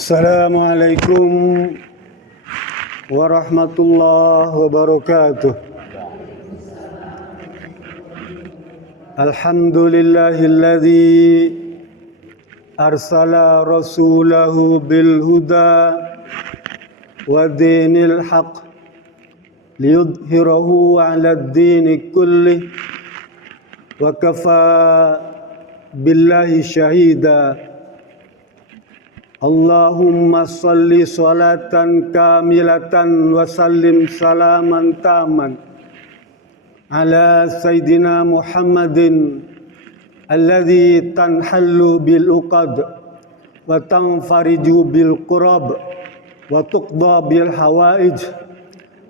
Assalamualaikum warahmatullahi wabarakatuh. Alhamdulillahilladzi arsala rasulahu bil huda wa dinil haq liyudhhirahu 'alad dini kullih wa kafa billahi syahida. Allahumma salli salatan kamilatan wa sallim salaman taman ala sayyidina Muhammadin alladhi tanhallu bil uqad wa tanfariju bil qurab wa tuqda bil hawaij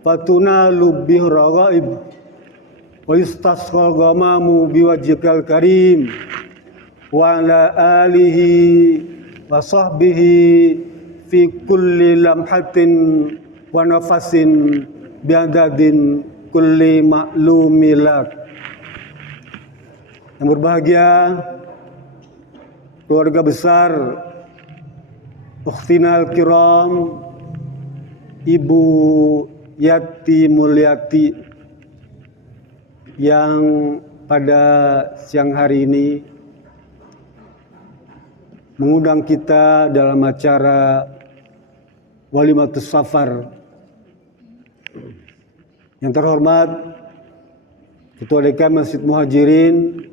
wa tunalu bil raghaib wa istasqal ghamamu biwajhikal karim wa ala alihi wa sahbihi fi kulli lamhatin wa nafasin biadadin kulli ma'lumilat. Yang berbahagia keluarga besar Ukhtinal Kiram, Ibu Yati Mulyati yang pada siang hari ini mengundang kita dalam acara Walimatus Safar. Yang terhormat Ketua DKM Masjid Muhajirin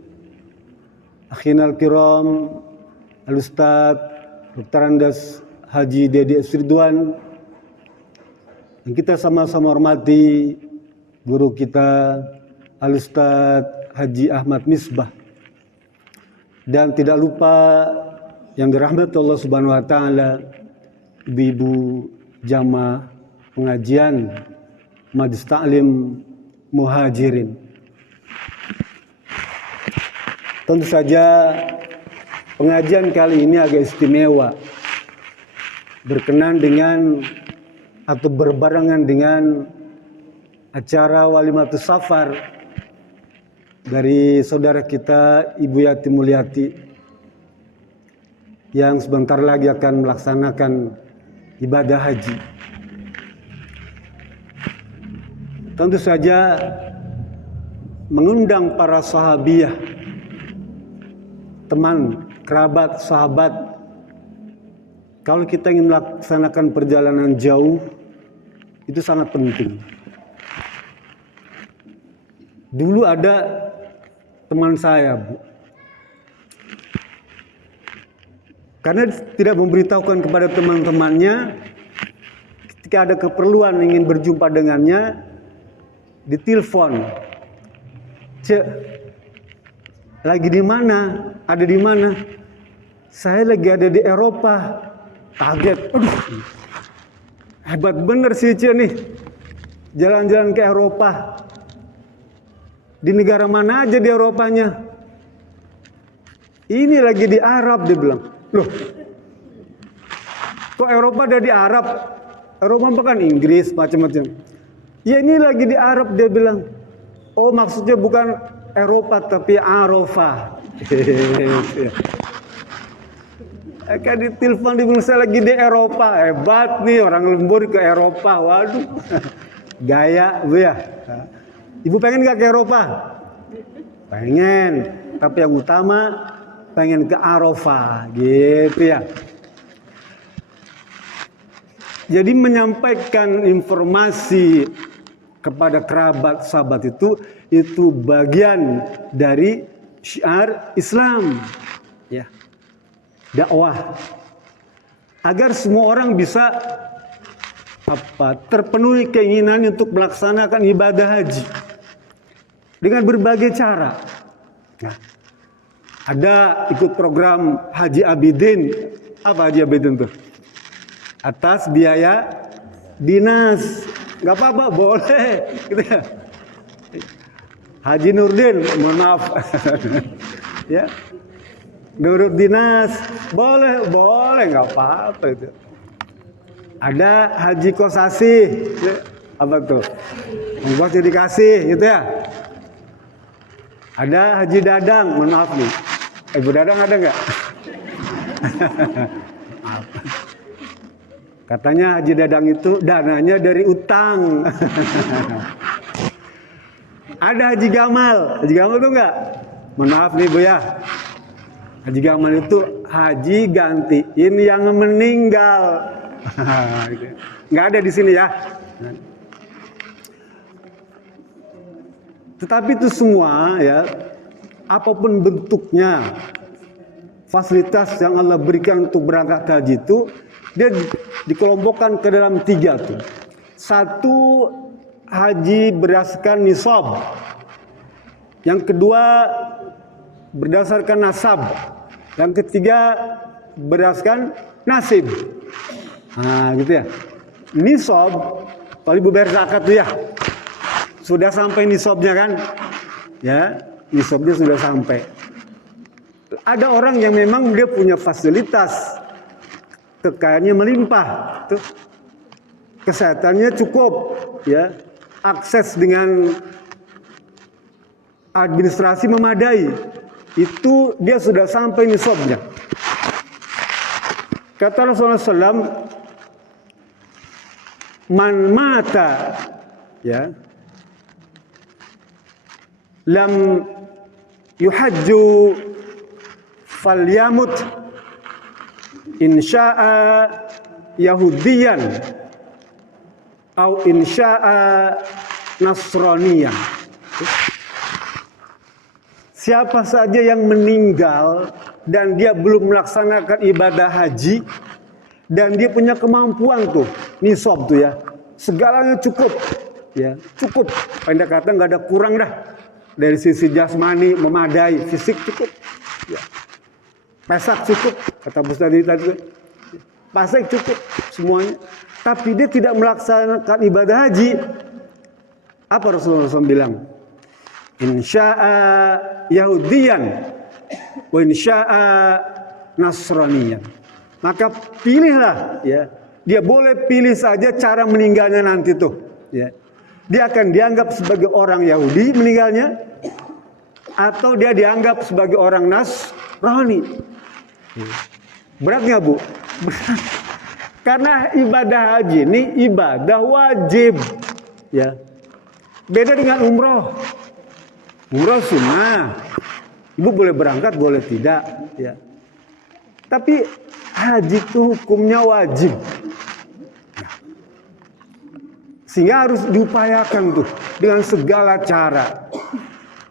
Akhinal Kiram Al-Ustadz Dr. Andes Haji Dedi Esridwan, yang kita sama-sama hormati guru kita Al-Ustadz Haji Ahmad Misbah, dan tidak lupa yang dirahmati Allah Subhanahu wa taala, ibu-ibu jamaah pengajian Majelis Ta'lim Muhajirin. Tentu saja pengajian kali ini agak istimewa, berkenan dengan atau berbarengan dengan acara Walimatus Safar dari saudara kita Ibu Yati Mulyati yang sebentar lagi akan melaksanakan ibadah haji. Tentu saja mengundang para sahabiah, teman, kerabat, sahabat. Kalau kita ingin melaksanakan perjalanan jauh, itu sangat penting. Dulu ada teman saya, Bu, karena tidak memberitahukan kepada teman-temannya, ketika ada keperluan ingin berjumpa dengannya, ditelepon. Cek, lagi di mana? Ada di mana? Saya lagi ada di Eropa. Kaget. Aduh, hebat bener sih Cek nih. Jalan-jalan ke Eropa. Di negara mana aja di Eropanya? Ini lagi di Arab, dia bilang. Loh, kok Eropa ada di Arab? Eropa kan Inggris, macam-macam. Ya ini lagi di Arab, dia bilang. Oh, maksudnya bukan Eropa tapi Arafah. Kan di telepon dibilang saya lagi di Eropa. Hebat nih, orang lembur ke Eropa. Waduh, gaya Bu ya. Ibu pengen gak ke Eropa? Pengen, tapi yang utama pengen ke Arafah, gitu ya. Jadi menyampaikan informasi kepada kerabat sahabat itu bagian dari syiar Islam, ya, dakwah, agar semua orang bisa terpenuhi keinginan untuk melaksanakan ibadah haji dengan berbagai cara. Nah, ada ikut program Haji Abidin. Apa Haji Abidin tuh? Atas biaya dinas. Gak apa-apa, boleh. Gitu ya. Haji Nurdin, mohon maaf. Ya. Nurut dinas, boleh, gak apa-apa itu. Ada Haji Kosasi. Apa tuh? Ongkos dikasih, gitu ya. Ada Haji Dadang, mohon maaf nih. Ibu Dadang ada nggak? Katanya Haji Dadang itu dananya dari utang. Ada Haji Gamal. Haji Gamal tuh enggak? Mohon maaf nih Bu ya. Haji Gamal itu haji gantiin yang meninggal. Nggak ada di sini ya. Tetapi itu semua ya, apapun bentuknya, fasilitas yang Allah berikan untuk berangkat haji itu, dia dikelompokkan ke dalam 3 tuh. 1, haji berdasarkan nisab. Yang kedua, berdasarkan nasab. Yang ketiga, berdasarkan nasib. Nah, gitu ya. Nisab, kalau ibu bayar zakat tuh ya, sudah sampai nisabnya kan? Ya, nisabnya sudah sampai. Ada orang yang memang dia punya fasilitas, kekayaannya melimpah, tuh. Kesehatannya cukup, ya, akses dengan administrasi memadai, itu dia sudah sampai nisabnya. Kata Rasulullah SAW, man mata, ya, lam yuhajju falyamut insya'a yahudiyan au insya'a nasraniyan. Siapa saja yang meninggal dan dia belum melaksanakan ibadah haji dan dia punya kemampuan tuh, nisab tuh ya, segalanya cukup, ya cukup. Pendek kata nggak ada kurang dah, dari sisi jasmani memadai, fisik cukup, ya. Pesak cukup, kata Bus tadi, pasek cukup semuanya. Tapi dia tidak melaksanakan ibadah haji. Apa Rasulullah SAW bilang? Insya'a Yahudiyan wa insya'a Nasraniyan. Maka pilihlah, ya. Dia boleh pilih saja cara meninggalnya nanti tuh, ya. Dia akan dianggap sebagai orang Yahudi meninggalnya, atau dia dianggap sebagai orang Nasrani. Berat nggak Bu? Berat. Karena ibadah haji ini ibadah wajib, ya. Beda dengan umroh. Umroh sunnah, ibu boleh berangkat, boleh tidak, ya. Tapi haji itu hukumnya wajib, nah, sehingga harus diupayakan tuh dengan segala cara.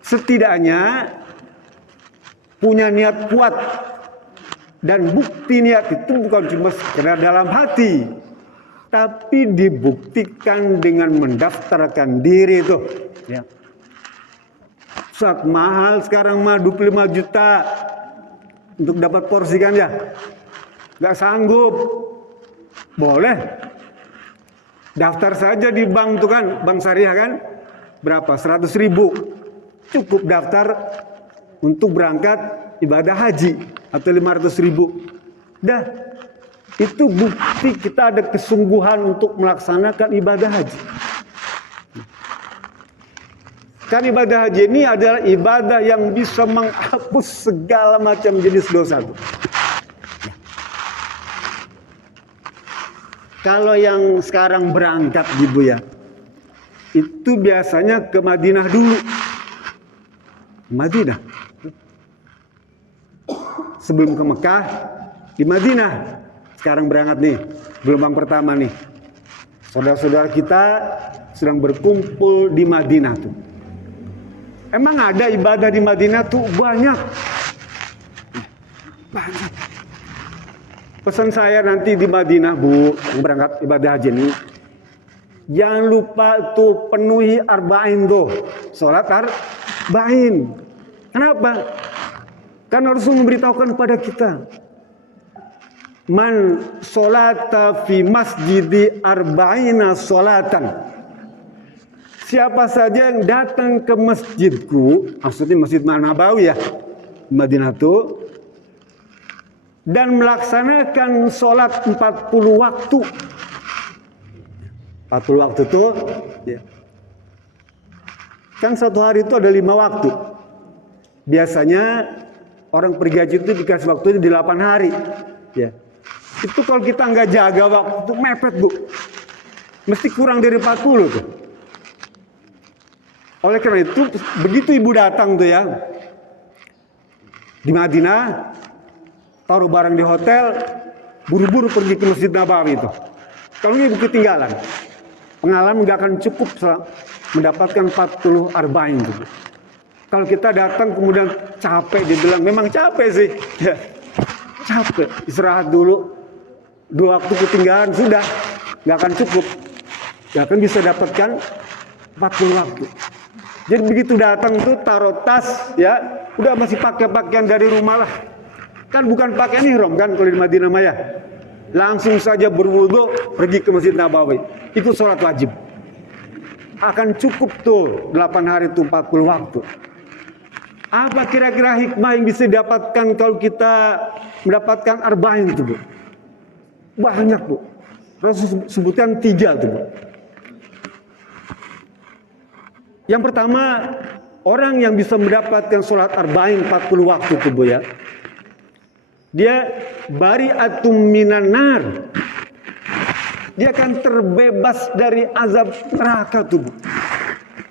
Setidaknya punya niat kuat, dan bukti niat itu bukan cuma sekedar dalam hati, tapi dibuktikan dengan mendaftarkan diri tuh, ya. Saat mahal sekarang mah 25 juta untuk dapat porsi kan ya, nggak sanggup, boleh daftar saja di bank tuh kan, bank syariah kan, berapa, 100.000 cukup daftar untuk berangkat ibadah haji, atau 500.000, dah itu bukti kita ada kesungguhan untuk melaksanakan ibadah haji. Kan ibadah haji ini adalah ibadah yang bisa menghapus segala macam jenis dosa. Kalau yang sekarang berangkat Ibu ya, itu biasanya ke Madinah dulu. Madinah. Sebelum ke Mekah, di Madinah. Sekarang berangkat nih, gelombang pertama nih. Saudara-saudara kita sedang berkumpul di Madinah tuh. Emang ada ibadah di Madinah tuh banyak. Banyak. Pesan saya nanti di Madinah Bu, berangkat ibadah haji ini, jangan lupa tuh penuhi arba'in tuh, sholat arba'in. Kenapa? Karena Rasul memberitahukan kepada kita, man sholata fi masjidi arba'ina sholatan. Siapa saja yang datang ke masjidku, maksudnya Masjid Nabawi ya, Madinah itu, dan melaksanakan sholat 40 waktu. 40 waktu itu, ya. Kan satu hari itu ada 5 waktu. Biasanya orang pergi haji itu dikasih waktunya di 8 hari. Ya. Itu kalau kita nggak jaga waktu itu mepet Bu. Mesti kurang dari 40 tuh. Oleh karena itu begitu ibu datang tuh ya di Madinah, taruh barang di hotel, buru-buru pergi ke Masjid Nabawi itu. Kalau ibu ketinggalan, pengalaman nggak akan cukup mendapatkan 40 arba'in itu. Kalau kita datang kemudian capek, dia bilang memang capek sih, ya, capek, istirahat dulu, 2 waktu ketinggalan sudah, nggak akan cukup, nggak akan bisa dapatkan 40 waktu. Jadi begitu datang tuh taruh tas, ya, udah masih pakai pakaian dari rumah lah, kan bukan pakaian ihram kan kalau di Madinah Maya, langsung saja berwudu pergi ke Masjid Nabawi, ikut sholat wajib. Akan cukup tuh 8 hari itu 40 waktu. Apa kira-kira hikmah yang bisa didapatkan kalau kita mendapatkan arba'in itu Bu? Banyak Bu. Rasul sebutkan 3 tuh Bu. Yang pertama, orang yang bisa mendapatkan sholat arba'in 40 waktu itu Bu ya, dia bari'atum minan nar. Dia akan terbebas dari azab neraka tuh Bu.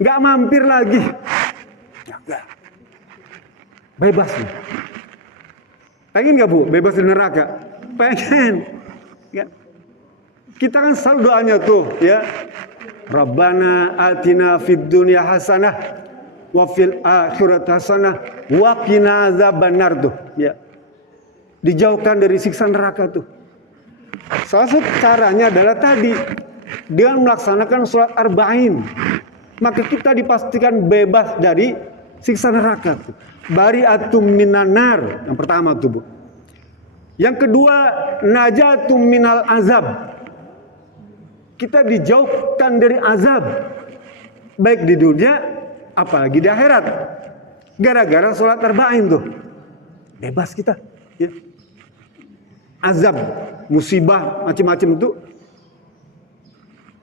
Nggak mampir lagi. Nggak. Bebas nih. Pengen nggak Bu bebas dari neraka? Pengen. Ya. Kita kan selalu doanya tuh ya. Rabbana atina fid dunya hasanah wa fil akhirati hasanah wa qina azabannar tuh ya. Dijauhkan dari siksa neraka tuh. Salah satu caranya adalah tadi dengan melaksanakan sholat arba'in, maka kita dipastikan bebas dari siksa neraka. Bari'atum minan nar, yang pertama tuh Bu. Yang kedua, najatum minal azab. Kita dijauhkan dari azab, baik di dunia apalagi di akhirat. Gara-gara sholat arba'in tuh, bebas kita. Ya. Azab, musibah, macam-macam itu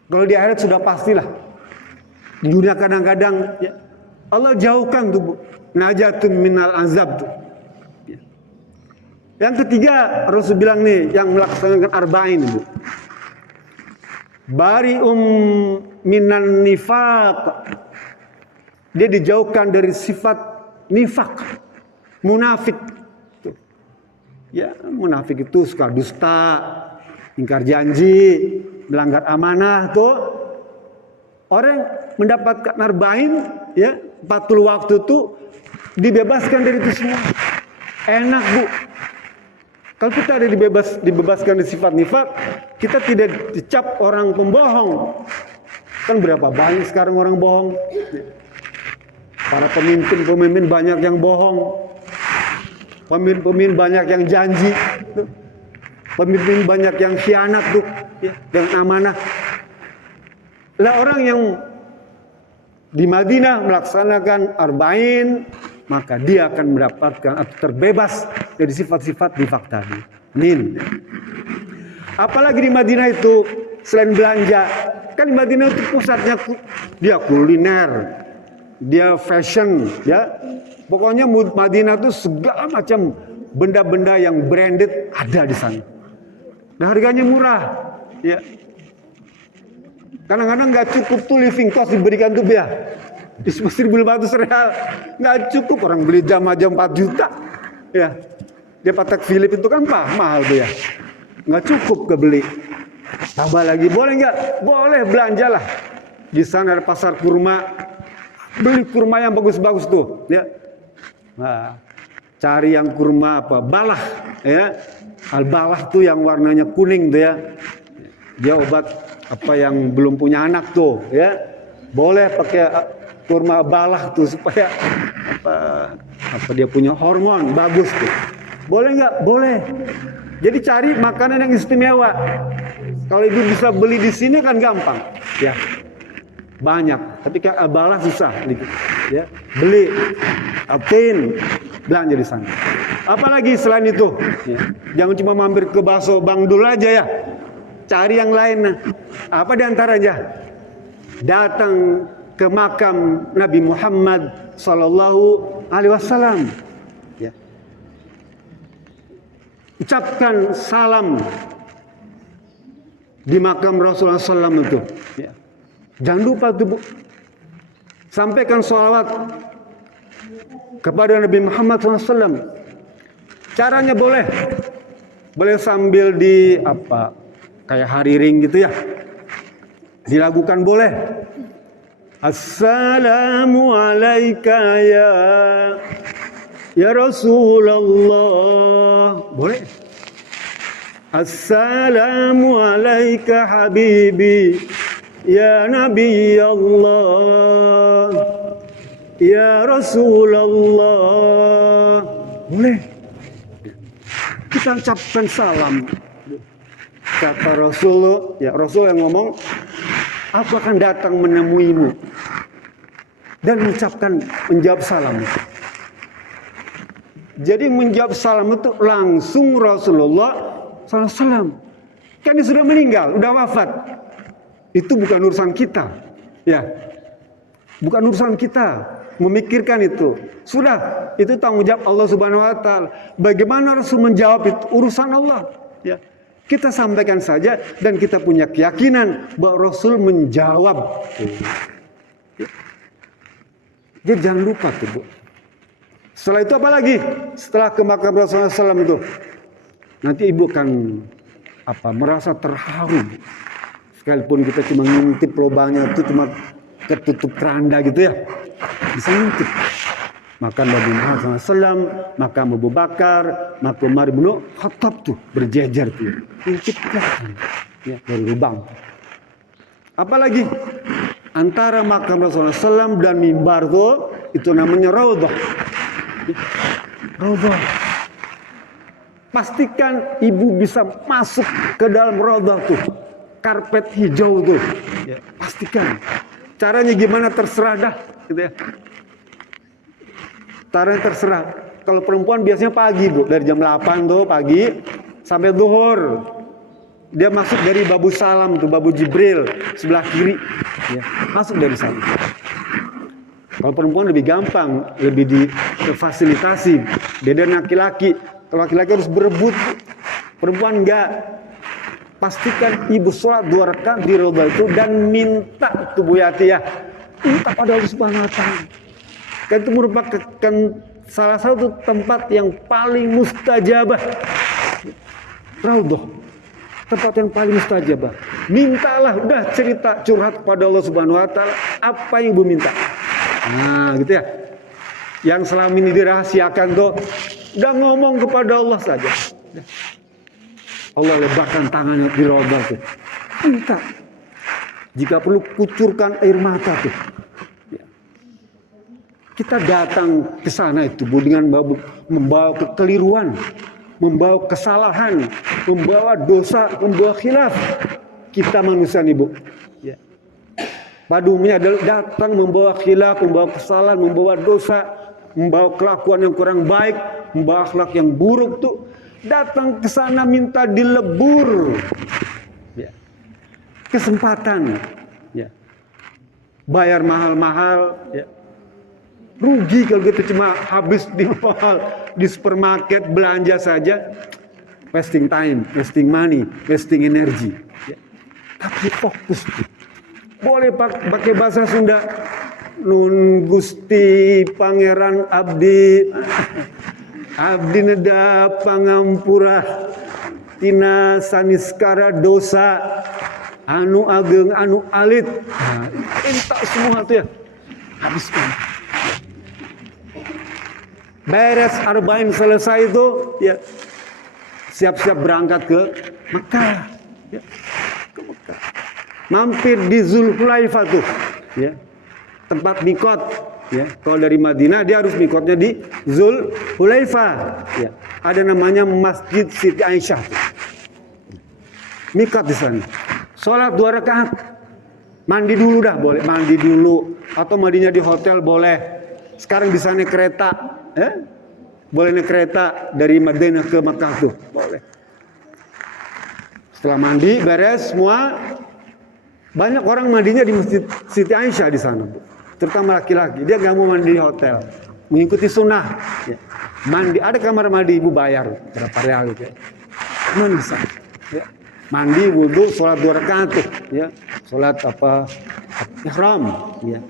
kalau di akhirat sudah pastilah. Di dunia kadang-kadang ya, Allah jauhkan tuh Bu. Najatun minal azab tuh. Ya. Yang ketiga Rasul bilang nih yang melaksanakan arba'in Bu. Bari'um minan nifaq. Dia dijauhkan dari sifat nifak, munafik. Ya, munafik itu suka dusta, ingkar janji, melanggar amanah tuh. Orang mendapatkan arba'in ya, 40 waktu itu dibebaskan dari itu semua. Enak Bu. Kalau kita ada dibebaskan dari sifat nifak, kita tidak dicap orang pembohong. Kan berapa banyak sekarang orang bohong. Para pemimpin banyak yang bohong. Pemimpin banyak yang janji, pemimpin banyak yang khianat tuh, ya, dengan amanah. Lah orang yang di Madinah melaksanakan arba'in, maka dia akan mendapatkan atau terbebas dari sifat-sifat nifak tadi. Apalagi di Madinah itu selain belanja, kan di Madinah itu pusatnya dia kuliner, dia fashion, ya. Pokoknya Madinah itu segala macam benda-benda yang branded ada di sana. Dan harganya murah. Ya. Kadang-kadang nggak cukup tuh living cost diberikan tuh ya. Di 1.500 real nggak cukup, orang beli jam aja 4 juta. Ya. Dia Patek Philippe itu kan mahal tuh ya. Nggak cukup kebeli. Tambah lagi, boleh nggak? Boleh, belanjalah. Di sana ada pasar kurma. Beli kurma yang bagus-bagus tuh. Ya. Nah, cari yang kurma apa? Balah, ya. Al-balah tuh yang warnanya kuning tuh ya. Dia obat apa yang belum punya anak tuh, ya. Boleh pakai kurma balah tuh supaya apa dia punya hormon bagus tuh. Boleh nggak? Boleh. Jadi cari makanan yang istimewa. Kalau ibu bisa beli di sini kan gampang, ya. Banyak, tapi kayak al-balah susah, ya. Beli, apin, belanja di sana. Apalagi selain itu, ya. Jangan cuma mampir ke bakso Bang Dul aja ya. Cari yang lain. Nah. Apa diantaranya? Datang ke makam Nabi Muhammad Sallallahu Alaihi Wasallam. Ya. ucapkan salam di makam Rasulullah SAW itu. Ya. Jangan lupa tuh Bu, sampaikan sholawat kepada Nabi Muhammad SAW. Caranya boleh sambil di kayak hariring gitu ya, dilakukan boleh. Assalamu alayka ya Rasulullah, boleh. Assalamu alayka habibi ya Nabi Allah ya Rasulullah, boleh. Kita ucapkan salam. Kata Rasul, ya Rasul yang ngomong, aku akan datang menemuimu dan menjawab salam. Jadi menjawab salam itu langsung Rasulullah SAW. Kan dia sudah meninggal, udah wafat. Itu bukan urusan kita, ya, bukan urusan kita memikirkan itu. Sudah, itu tanggung jawab Allah Subhanahu Wa Taala. Bagaimana Rasul menjawab itu urusan Allah, ya. Kita sampaikan saja dan kita punya keyakinan bahwa Rasul menjawab. Jadi jangan lupa tuh Bu. Setelah itu apa lagi? Setelah ke makam Rasulullah SAW itu, nanti ibu akan merasa terharu. Sekalipun kita cuma ngintip lubangnya itu cuma ketutup keranda gitu ya, bisa ngintip. Maka Nabi Muhammad SAW, maka Abu Bakar, maka Umar bin Khattab tuh berjejer tuh, ngintip ya, dari lubang. Apalagi antara makam Rasulullah SAW dan mimbar tuh itu namanya raudhah. Raudhah. Pastikan ibu bisa masuk ke dalam raudhah tuh, karpet hijau tuh, ya, pastikan. Caranya gimana terserah dah, gitu ya. Caranya terserah. Kalau perempuan biasanya pagi Bu, dari jam 8 tuh pagi sampai zuhur. Dia masuk dari babu salam tuh, babu Jibril sebelah kiri, ya, masuk dari sana. Kalau perempuan lebih gampang, lebih difasilitasi. Beda dengan laki-laki. Kalau laki-laki harus berebut, perempuan enggak. Pastikan ibu sholat 2 rakaat di raudhah itu dan minta tuh Bu Yati ya, minta pada Allah Subhanahu Wa Taala. Kan itu merupakan salah satu tempat yang paling mustajabah. Raudhah, tempat yang paling mustajabah. Mintalah, udah cerita curhat kepada Allah Subhanahu Wa Taala apa yang ibu minta. Nah, gitu ya. Yang selama ini dirahasiakan tuh, udah ngomong kepada Allah saja. Allah lebarkan tangannya di raudhah tuh, minta. Jika perlu kucurkan air mata tuh. Kita datang ke sana itu Bu, dengan membawa kekeliruan, membawa kesalahan, membawa dosa, membawa khilaf. Kita manusia nih Bu, ya. Pada umumnya adalah datang membawa khilaf, membawa kesalahan, membawa dosa, membawa kelakuan yang kurang baik, membawa akhlak yang buruk tuh. Datang ke sana minta dilebur, ya. Kesempatan, ya. Bayar mahal-mahal, ya. Rugi kalau kita cuma habis di mall, di supermarket belanja saja, wasting time, wasting money, wasting energy. Ya. Tapi fokus, boleh pakai bahasa Sunda, Nun Gusti Pangeran Abdi, Abdi neda pangampura, tina saniskara dosa, anu ageng anu alit. Nah, minta semua tuh ya, habiskan. Beres arba'in selesai itu, ya, siap-siap berangkat ke Mekah, ya, ke Mekah. Mampir di Zulhulaifah tuh, ya, tempat mikot, ya. Kalau dari Madinah dia harus mikotnya di Zulhulaifah, ya. Ada namanya Masjid Siti Aisyah tuh. Mikot di sana. Sholat 2 rakaat. Mandi dulu dah boleh, mandi dulu atau mandinya di hotel boleh. Sekarang bisa naik kereta. Boleh naik kereta dari Madinah ke Makkah tuh, boleh. Setelah mandi beres semua, banyak orang mandinya di Masjid Siti Aisyah di sana, Bu. Terutama laki-laki, dia nggak mau mandi di hotel, mengikuti sunnah. Ya. Mandi, ada kamar mandi ibu bayar berapa real gitu. Mana bisa? Ya. Mandi, wudhu, sholat 2 rakaat tuh, ya. Sholat ihram, ya.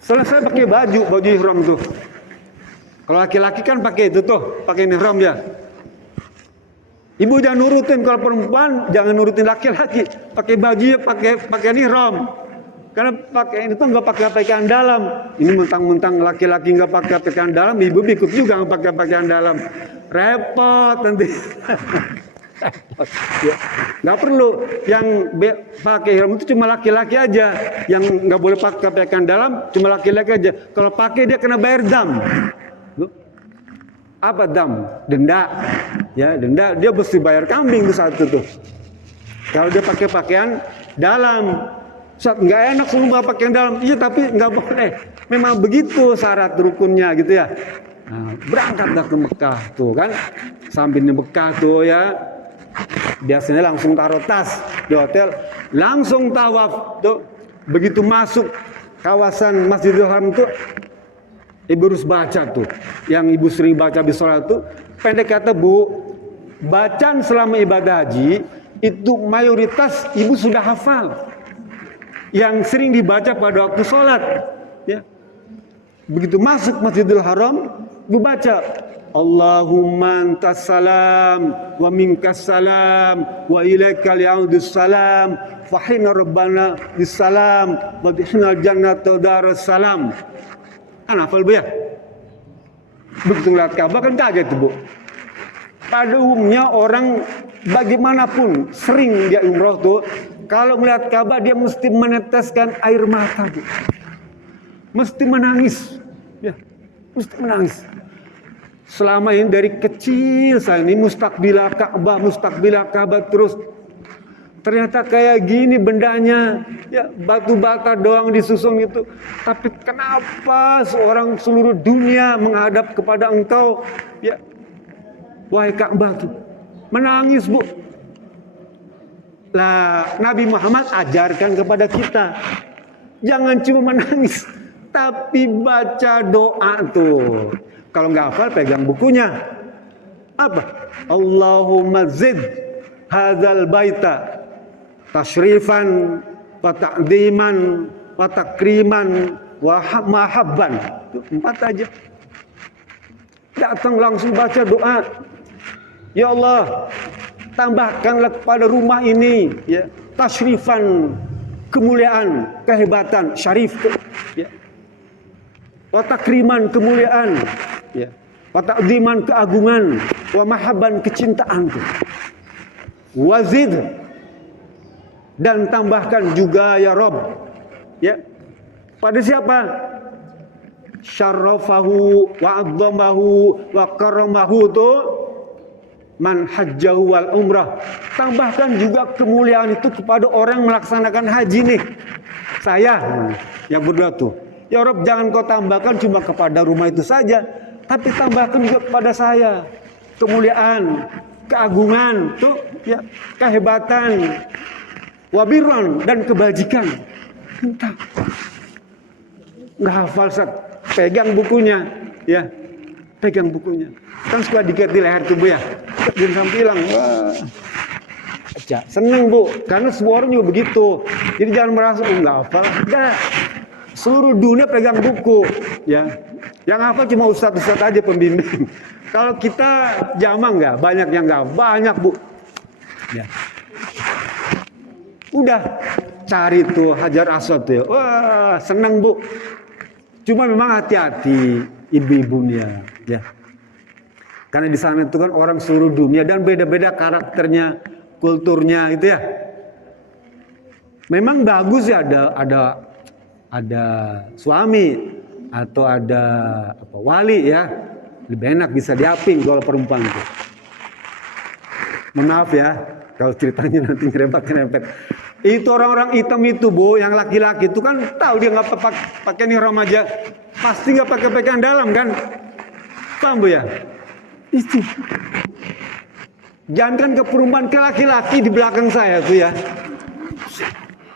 Selesai pakai baju ihram tuh. Kalau laki-laki kan pakai itu tuh, pakai ihram ya. Ibu jangan nurutin, kalau perempuan jangan nurutin laki-laki, pakai baju ya, pakai ihram. Karena pakai itu nggak pakai pakaian dalam. Ini mentang-mentang laki-laki nggak pakai pakaian dalam, ibu ikut juga nggak pakai pakaian dalam. Repot nanti. Ya, nggak perlu. Yang pakai ihram itu cuma laki-laki aja. Yang nggak boleh pakai pakaian dalam cuma laki-laki aja. Kalau pakai dia kena bayar dam. Apa dam? Denda. Ya, denda. Dia mesti bayar kambing tuh satu tuh. Kalau dia pakai pakaian dalam. Nggak enak semua pakaian dalam. Iya, tapi nggak boleh. Memang begitu syarat rukunnya gitu ya. Nah, berangkatlah ke Mekah tuh kan. Sampai di Mekah tuh ya. Biasanya langsung taruh tas di hotel. Langsung tawaf tuh. Begitu masuk kawasan Masjidil Haram tuh. Ibu harus baca tuh. Yang ibu sering baca di sholat tuh. Pendek kata Bu. Bacaan selama ibadah haji. Itu mayoritas ibu sudah hafal. Yang sering dibaca pada waktu sholat, ya. Begitu masuk Masjidil Haram, dibaca Allahumma antas salam wa minkas salam wa ilaikal yaudus salam fahina rabbana bis salam wa bihna jannata darus salam. Kan hafal Bu ya? Begitu ngeliat Ka'bah kan kaget Bu. Pada umumnya orang bagaimanapun sering dia umroh tuh, kalau melihat Ka'bah dia mesti meneteskan air mata, Bu. Mesti menangis. Ya, mesti menangis. Selama ini dari kecil saya ini mustaqbilah Ka'bah terus. Ternyata kayak gini bendanya, ya batu bata doang disusun itu. Tapi kenapa seluruh dunia menghadap kepada engkau, ya wahai Ka'bah tuh. Menangis, Bu. Lah, Nabi Muhammad ajarkan kepada kita. Jangan cuma menangis, tapi baca doa tuh. Kalau nggak hafal, pegang bukunya. Apa? Allahumma zid hadzal baita tashrifan wa ta'diman wa takriman wa mahabban. Itu 4 aja. Datang langsung baca doa. Ya Allah, tambahkanlah kepada rumah ini ya tashrifan, kemuliaan, kehebatan, syarif ya. Wa takriman, kemuliaan ya. Wa ta'dziman, keagungan, wa mahabban, kecintaan tuh. Wazid, dan tambahkan juga ya Rabb ya. Pada siapa? Syarrafahu wa 'azzamahu wa karamahu tuh man hajjahu wal umrah. Tambahkan juga kemuliaan itu kepada orang melaksanakan haji nih. Saya yang berdoa tuh, ya Rabb, jangan kau tambahkan cuma kepada rumah itu saja, tapi tambahkan juga kepada saya kemuliaan, keagungan tuh ya, kehebatan, wabiran, dan kebajikan. Entah nggak hafal, pegang bukunya ya, pegang bukunya. Kan suka diket di leher tuh Bu ya, jangan sampai hilang. Wah, seneng Bu, karena semua orang juga begitu. Jadi jangan merasa nggak hafal. Enggak, seluruh dunia pegang buku ya. Yang hafal cuma ustadz-ustadz aja pembimbing. Kalau kita jamaah nggak, banyak yang nggak, banyak Bu ya. Udah cari tuh Hajar Aswad tuh ya. Wah, seneng Bu. Cuma memang hati-hati ibu-ibunya ya. Karena di sana itu kan orang seluruh dunia dan beda-beda karakternya, kulturnya itu ya. Memang bagus ya ada suami atau ada wali ya. Lebih enak bisa diaping kalau perempuan itu. Maaf ya kalau ceritanya nanti ngerempet. Itu orang-orang hitam itu Bu, yang laki-laki itu kan tahu dia nggak pakai ihram aja, pasti nggak pakai pakaian dalam kan, paham Bu ya? Itu. Jangankan ke perempuan, ke laki-laki di belakang saya tuh ya.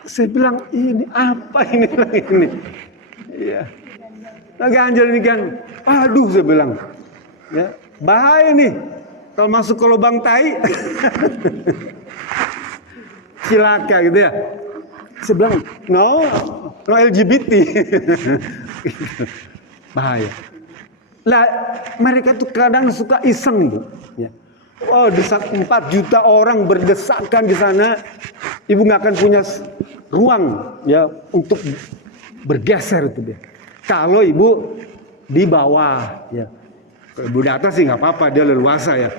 Saya bilang ini apa ini lagi ini? Iya. Lagi anjel ini kan, aduh saya bilang, ya bahaya nih. Kalau masuk ke lubang tai, cilaka gitu ya. Saya bilang, no LGBT. Bahaya. Lah, mereka tuh kadang suka iseng tuh. Ya. Oh, di saat 4 juta orang berdesakan di sana, ibu nggak akan punya ruang ya untuk bergeser itu dia. Kalau ibu di bawah, ya. Kalau ibu di atas sih nggak apa-apa, dia leluasa ya.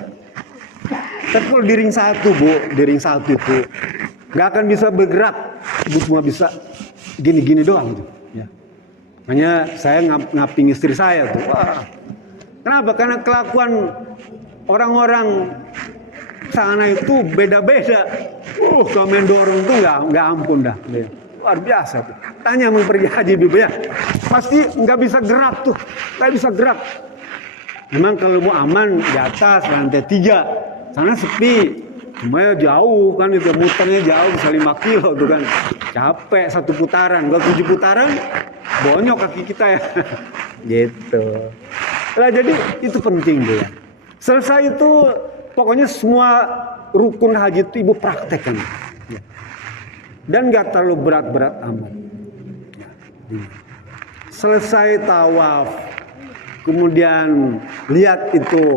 Tapi kalau di ring 1 bu, di ring 1 itu nggak akan bisa bergerak, ibu cuma bisa gini-gini doang gitu. Ya. Makanya saya ngaping istri saya tuh. Wah, kenapa? Karena kelakuan orang-orang sana itu beda-beda. Kalau main dorong tuh nggak ampun dah. Luar biasa tuh. Tanya mau pergi haji ibu ya, pasti nggak bisa gerak tuh, nggak bisa gerak. Memang kalau mau aman di atas lantai 3, sana sepi. Cuma jauh kan itu, muternya jauh bisa 5 kilo tuh kan. Capek 1 putaran, kalau 7 putaran bonyok kaki kita ya. Gitu. Nah, jadi itu penting Bu ya. Selesai itu pokoknya semua rukun haji itu ibu praktekkan. Dan gak terlalu berat-berat amat. Selesai tawaf, kemudian lihat itu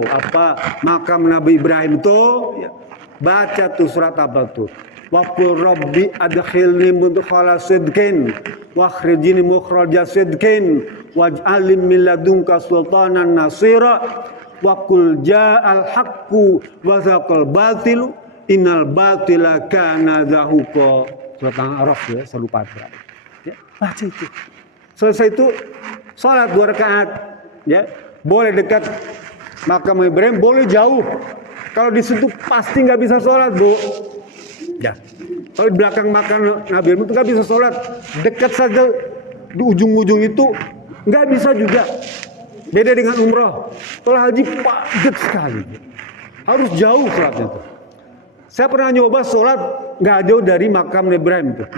makam Nabi Ibrahim itu, ya, baca tuh surat apa tuh? Waqul rabbi adkhilni mudkhala sidqin wakhrijni mukhraja sidqin waj'alni min ladunka sultanan nasira waqul ja'al haqqu wa zaqal batilu innal batila kana zahuqa. Surat Al-A'raf ya, saya lupa. Ya, baca itu. Selesai itu sholat 2 rakaat, ya. Boleh dekat makam Ibrahim, boleh jauh. Kalau di situ pasti nggak bisa sholat Bu. Ya. Kalau di belakang makam Nabi Ibrahim itu nggak bisa sholat. Dekat saja di ujung-ujung itu nggak bisa juga. Beda dengan umroh. Kalau haji padat sekali. Harus jauh sholatnya tuh. Saya pernah nyoba sholat nggak jauh dari makam Ibrahim tuh.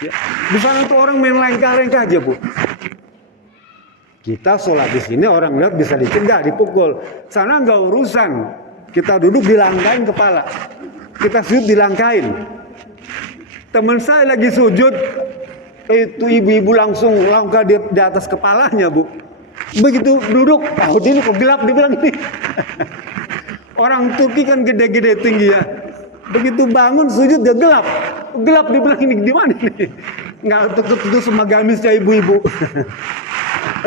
Ya. Di sana tuh orang main lengkah-lengkah aja Bu. Kita sholat di sini orang lihat bisa dicegah, dipukul. Sana nggak urusan. Kita duduk dilangkain kepala. Kita sujud dilangkain. Teman saya lagi sujud, itu ibu-ibu langsung langkah di atas kepalanya Bu. Begitu duduk, ini kok gelap, dibilang ini. Orang Turki kan gede-gede tinggi ya. Begitu bangun sujud dia gelap. Gelap dibilang ini di mana nih? Nggak tutup sama gamisnya ibu-ibu.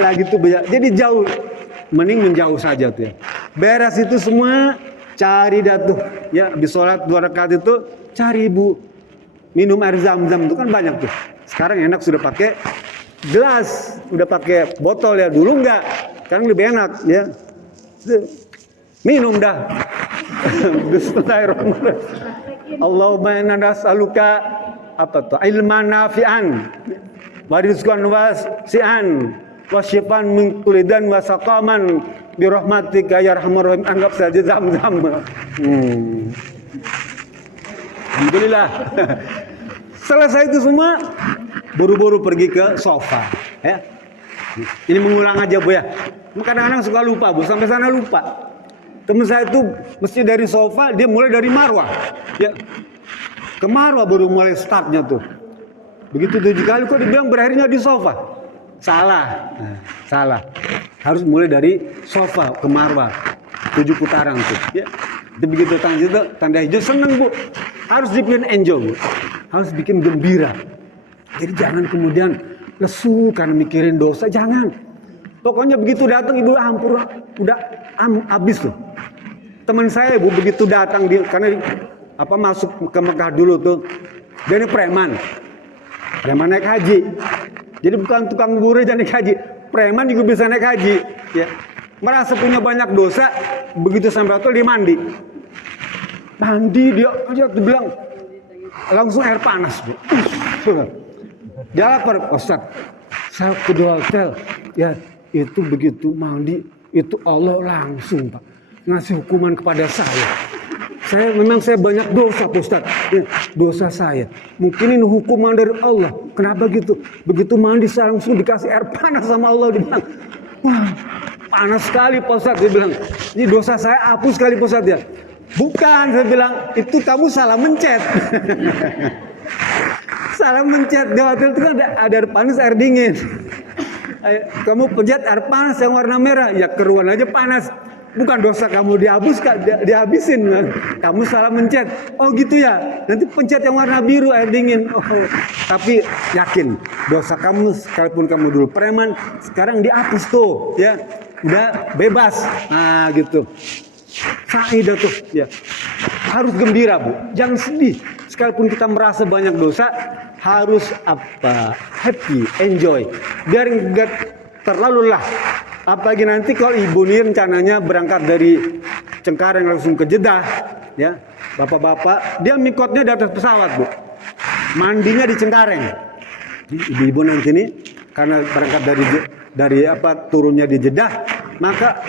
Lah gitu ya. Jadi jauh. Mending menjauh saja tuh ya. Beres itu semua cari dah tuh. Ya, habis sholat 2 rakaat itu cari ibu. Minum air zam-zam itu kan banyak tuh. Sekarang enak sudah pakai gelas, udah pakai botol ya. Dulu enggak. Sekarang lebih enak ya. Minum dah. Bismillahirrahmanirrahim. Allahumma inna nas'aluka ilman nafi'an wa rizqan wasi'an wa syifan min kulli dan wa saqaman bi rahmatika ya arhamar rahim. Anggap saja zam-zam. Alhamdulillah. Selesai itu semua buru-buru pergi ke sofa ya. Ini mengulang aja Bu ya. Kadang-kadang suka lupa Bu, sampai sana lupa. Teman saya itu mesti dari sofa, dia mulai dari Marwah. Ya. Ke Marwah baru mulai startnya tuh. Begitu 7 kali kok dibilang berakhirnya di sofa. Salah. Nah, salah. Harus mulai dari sofa ke Marwah. 7 putaran tuh. Ya. Begitu tanda hijau seneng Bu. Harus dibikin enjoy Bu. Harus bikin gembira. Jadi jangan kemudian lesu karena mikirin dosa, jangan. Pokoknya begitu datang ibu hampur, udah habis loh. Teman saya Bu begitu datang karena masuk ke Mekah dulu tuh, dia ini preman naik haji. Jadi bukan tukang buruh dan naik haji, preman juga bisa naik haji. Ya. Merasa punya banyak dosa, begitu sampai hotel dia mandi dia aja dibilang langsung air panas Bu. Dia lapar, Ustaz, saya ke hotel, ya itu begitu mandi itu Allah langsung Pak ngasih hukuman kepada saya. Memang saya banyak dosa Pak Ustaz. Dosa saya. Mungkin ini hukuman dari Allah. Kenapa gitu? Begitu mandi saya langsung dikasih air panas sama Allah. Dia bilang, wah panas sekali Pak Ustaz. Dia bilang, ini dosa saya hapus sekali Pak Ustaz ya. Bukan, saya bilang, itu kamu salah mencet. Salah mencet. Di hotel itu kan ada air panas, air dingin. Kamu pencet air panas yang warna merah, ya keruan aja panas. Bukan dosa kamu dihabisin. Kamu salah mencet. Oh gitu ya. Nanti pencet yang warna biru, air dingin. Oh, tapi yakin, dosa kamu sekalipun kamu dulu preman, sekarang dihapus tuh, ya. Udah bebas. Nah, gitu. Sa'idah tuh, ya. Harus gembira, Bu. Jangan sedih. Sekalipun kita merasa banyak dosa, harus apa? Happy, enjoy. Biar enggak terlalu lah. Apalagi nanti kalau ibu ini rencananya berangkat dari Cengkareng langsung ke Jeddah, ya. Bapak-bapak, dia mikotnya di atas pesawat, Bu. Mandinya di Cengkareng. Ibu-ibu nanti ini karena berangkat dari turunnya di Jeddah, maka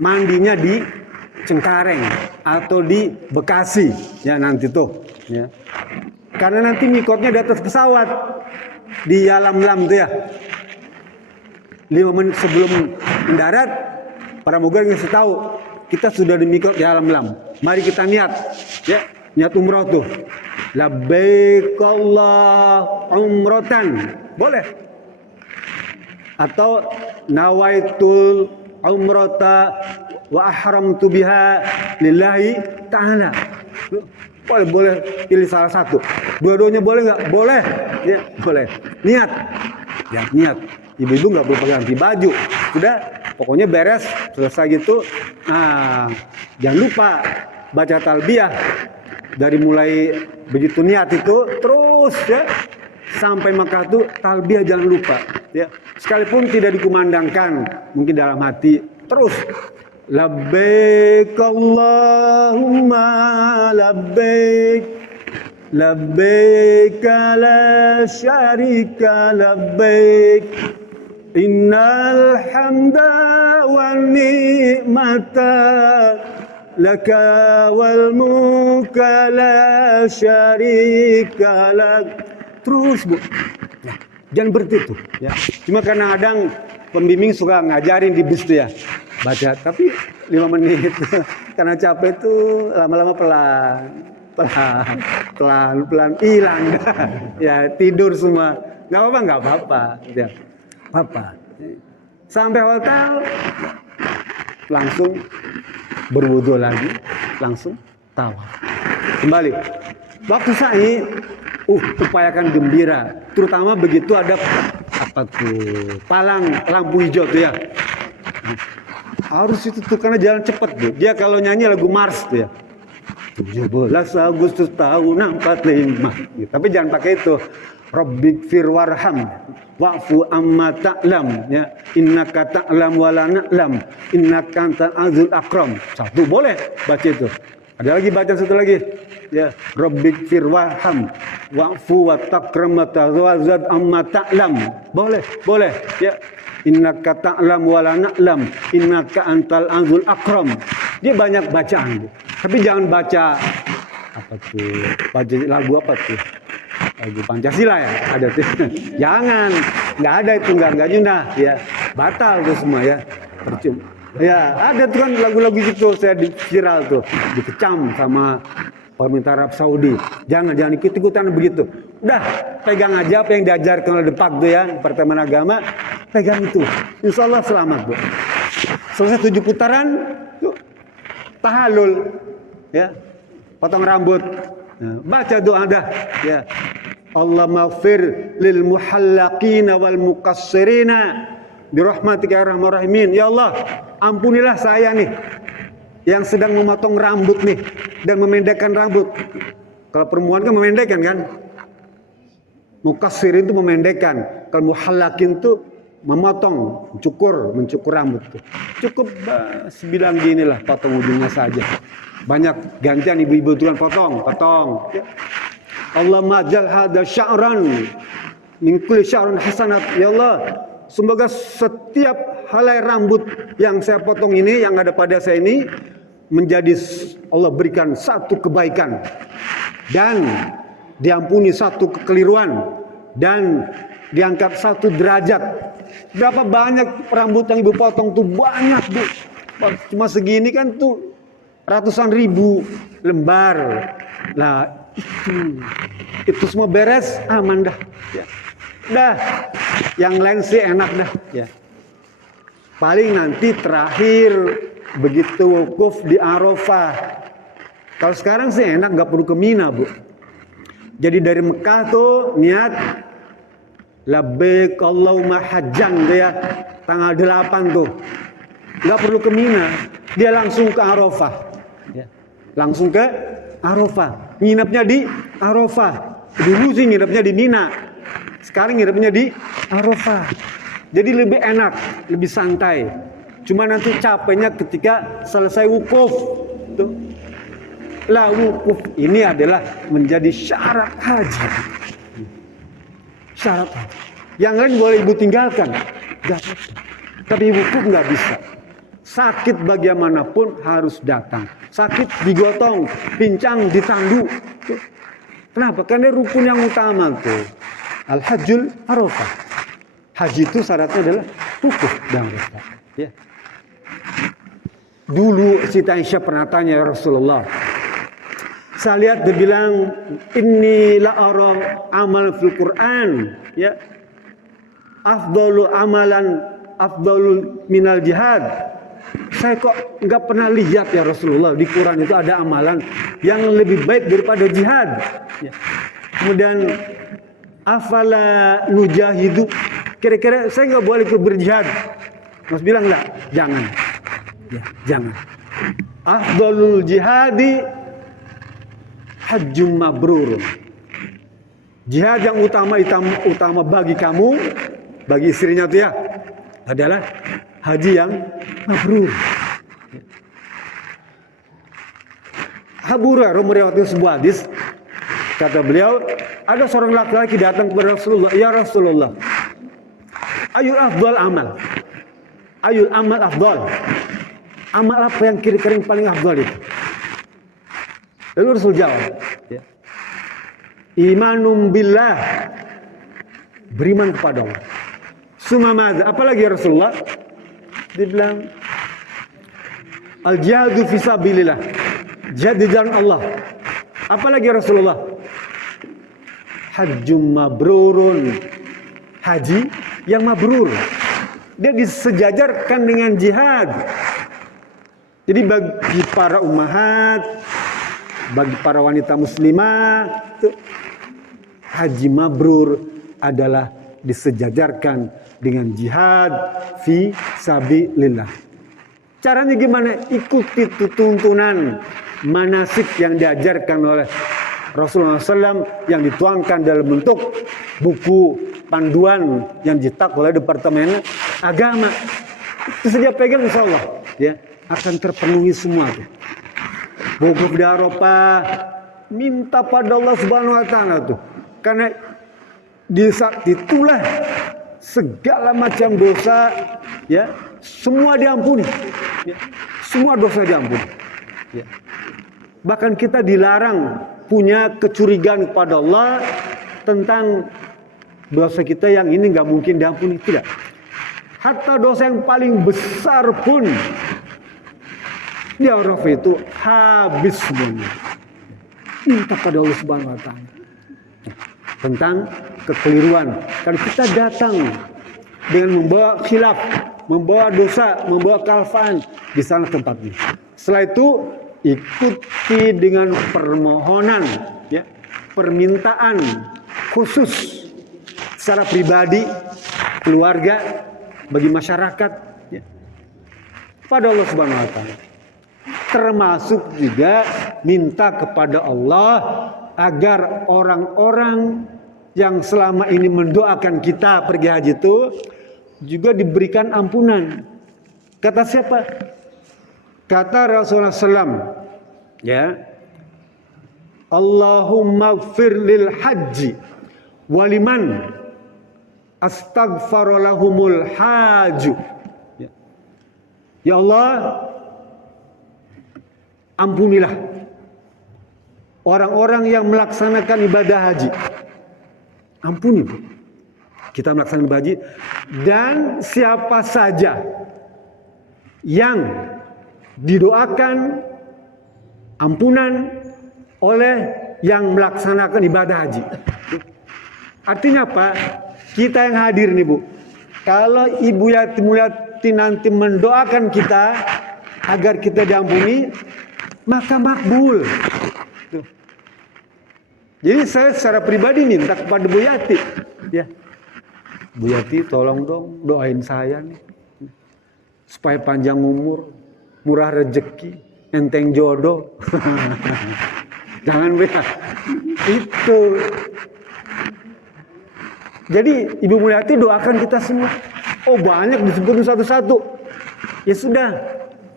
mandinya di Cengkareng atau di Bekasi, ya nanti tuh, ya. Karena nanti mikotnya di atas pesawat di Alam-Lam tuh ya. 5 menit sebelum mendarat, para mugari ngasih tahu kita sudah di mikot di Alam-Lam. Mari kita niat, ya, niat umroh tuh. Labbaik Allah umrotan, boleh. Atau nawaitul umrata wa ahramtu biha lillahi ta'ala. Boleh pilih salah satu. Dua-duanya boleh nggak? Boleh. Ya, boleh. Niat. Ya, niat. Ibu-ibu nggak perlu ganti baju. Sudah, pokoknya beres, selesai gitu. Nah, jangan lupa baca talbiyah. Dari mulai begitu niat itu terus, ya, sampai Makkah tuh talbiyah jangan lupa, ya. Sekalipun tidak dikumandangkan, mungkin dalam hati terus labbaik Allahumma labbaik labbaik la syarika labbaik innal hamda wan ni'mata laka wal mulka la syarika lak. Terus, Bu. Nah, jangan berhenti tuh, ya. Cuma karena kadang pembimbing suka ngajarin di bis tuh ya. Baca, tapi 5 menit. Karena capek tuh lama-lama pelan hilang. Ya, tidur semua. Enggak apa-apa, ya. Apa? Sampai hotel langsung berwudu lagi, langsung tawaf. Kembali. Waktu sa'i, upayakan gembira. Terutama begitu ada palang lampu hijau tuh ya. Harus itu tuh karena jalan cepat tuh. Dia kalau nyanyi lagu Mars tuh ya. 17 Agustus tahun 45. Gitu. Tapi jangan pakai itu. Rabbik fir warham wa'fu amma ta'lam, ya. Innaka ta'lam wa la na'lam innaka antal azizul akram. Satu boleh baca itu. Ada lagi baca satu lagi, ya. Rabbik fir warham wa'fu wa takram wa tazawwad amma ta'lam. Boleh, ya. Innaka ta'lam wa la na'lam innaka antal azizul akram. Dia banyak bacaan. Tapi jangan baca baca lagu apa tuh? Lagu Pancasila ya, ada tuh. Jangan, nggak ada itu, nggak nyunah, ya. Batal tuh semua, ya. Percuma. Ya, ada tuh kan lagu-lagu gitu saya viral tuh, dikecam sama pemerintah Arab Saudi. Jangan ikut-ikutan begitu. Udah, pegang aja apa yang diajarkan oleh Depak tuh ya, Departemen Agama, pegang itu. Insya Allah selamat, Bu. Selesai 7 putaran, tuh, tahalul, ya. Potong rambut. Nah, baca doa dah, ya. Allah maghfir lil muhallaqina wal muqassirina birahmatika ya arhamar rahimin. Ya Allah, ampunilah saya nih yang sedang memotong rambut nih dan memendekkan rambut. Kalau perempuan kan memendekkan kan? Muqassirin itu memendekkan. Kalau muhallaqin itu memotong, mencukur rambut tuh. Cukup sebilang gini lah, potong ujungnya saja. Banyak gantian ibu-ibu itu kan potong. Ya. Allah majal hada sya'ran min kulli sya'ran hasanat. Ya Allah, semoga setiap helai rambut yang saya potong ini, yang ada pada saya ini, menjadi Allah berikan satu kebaikan dan diampuni satu kekeliruan dan diangkat satu derajat. Berapa banyak rambut yang ibu potong tuh? Banyak, Bu. Cuma segini kan tuh ratusan ribu lembar. Nah, itu semua beres, aman dah. Ya. Dah, yang lain sih enak dah. Ya. Paling nanti terakhir begitu wukuf di Arafah. Kalau sekarang sih enak, nggak perlu ke Mina, Bu. Jadi dari Mekah tuh niat labbaik Allahumma hajjan tuh ya, tanggal 8 tuh. Nggak perlu ke Mina, dia langsung ke Arafah. Ya. Langsung ke Arafah. Nginepnya di Arafah. Dulu sih nginepnya di Mina. Sekarang nginepnya di Arafah. Jadi lebih enak, lebih santai. Cuma nanti capeknya ketika selesai wukuf. Tuh. Lah wukuf ini adalah menjadi syarat haji. Syarat haji. Yang lain boleh ibu tinggalkan. Gak apa-apa. Tapi wukuf nggak bisa. Sakit bagaimanapun harus datang. Sakit digotong, pincang ditandu. Tuh. Kenapa? Karena rukun yang utama tuh. Al-Hajjul Arafah. Haji itu syaratnya adalah wukuf dan Arafah. Ya. Dulu Siti Aisyah pernah tanya ya Rasulullah. Saya lihat dia bilang, inni la ara amal fil Quran, ya. Afdalu amalan afdalul minal jihad. Saya kok nggak pernah lihat ya Rasulullah di Quran itu ada amalan yang lebih baik daripada jihad. Ya. Kemudian afala nujahidu, kira-kira saya nggak boleh ikut berjihad. Mas bilang nggak, jangan, ya, jangan. Afdalul jihadi hajjum mabrur. Jihad yang utama bagi kamu, bagi istrinya tuh ya, adalah haji yang mabrur. Abu Hurairah meriwayatkan sebuah hadis, kata beliau, ada seorang laki-laki datang kepada Rasulullah, ya Rasulullah, ayul afdal amal, ayul amal afdal, amal apa yang kira-kira yang paling afdal itu? Lalu Rasul jawab, ya, imanum billah, beriman kepada Allah. Sumamada, apalagi ya Rasulullah? Dia bilang, al-jihadu fisabilillah, jihad di jalan Allah. Apalagi ya Rasulullah? Hajjum mabrurun, haji yang mabrur. Dia disejajarkan dengan jihad. Jadi bagi para ummahat, bagi para wanita muslimah, haji mabrur adalah disejajarkan dengan jihad fi sabilillah. Caranya gimana? Ikuti tuntunan manasik yang diajarkan oleh Rasulullah SAW yang dituangkan dalam bentuk buku panduan yang dicetak oleh Departemen Agama. Itu saja pegang, insya Allah ya, akan terpenuhi semua tuh. Wukuf di Arafah, minta pada Allah Subhanahu wa taala tuh. Karena di saat itulah segala macam dosa ya, semua diampuni. Ya, semua dosa diampuni. Ya. Bahkan kita dilarang punya kecurigaan kepada Allah tentang dosa kita yang ini nggak mungkin diampuni, tidak. Hatta dosa yang paling besar pun di Arafah itu habis semuanya. Minta pada Allah Subhanahu wa taala tentang kekeliruan. Kalau kita datang dengan membawa khilaf, membawa dosa, membawa kealfaan, di sana tempatnya. Setelah itu ikuti dengan permohonan, ya, permintaan khusus secara pribadi, keluarga, bagi masyarakat, ya, pada Allah Subhanahu wa taala. Termasuk juga minta kepada Allah agar orang-orang yang selama ini mendoakan kita pergi haji itu juga diberikan ampunan. Kata siapa? Kata Rasulullah SAW, ya, Allahumma gfir lil haji waliman astaghfarolahumul haju. Ya Allah, ampunilah orang-orang yang melaksanakan ibadah haji. Ampuni, Bu. Kita melaksanakan ibadah haji. Dan siapa saja yang didoakan ampunan oleh yang melaksanakan ibadah haji. Artinya apa? Kita yang hadir nih Bu, kalau Ibu Yati Mulyati nanti mendoakan kita agar kita diampuni, maka makbul. Tuh. Jadi saya secara pribadi minta kepada Bu Yati, ya, Bu Yati tolong dong doain saya nih, supaya panjang umur, murah rezeki, enteng jodoh. Jangan beda. Itu. Jadi Ibu Mulyati doakan kita semua. Oh banyak disebutin satu-satu. Ya sudah.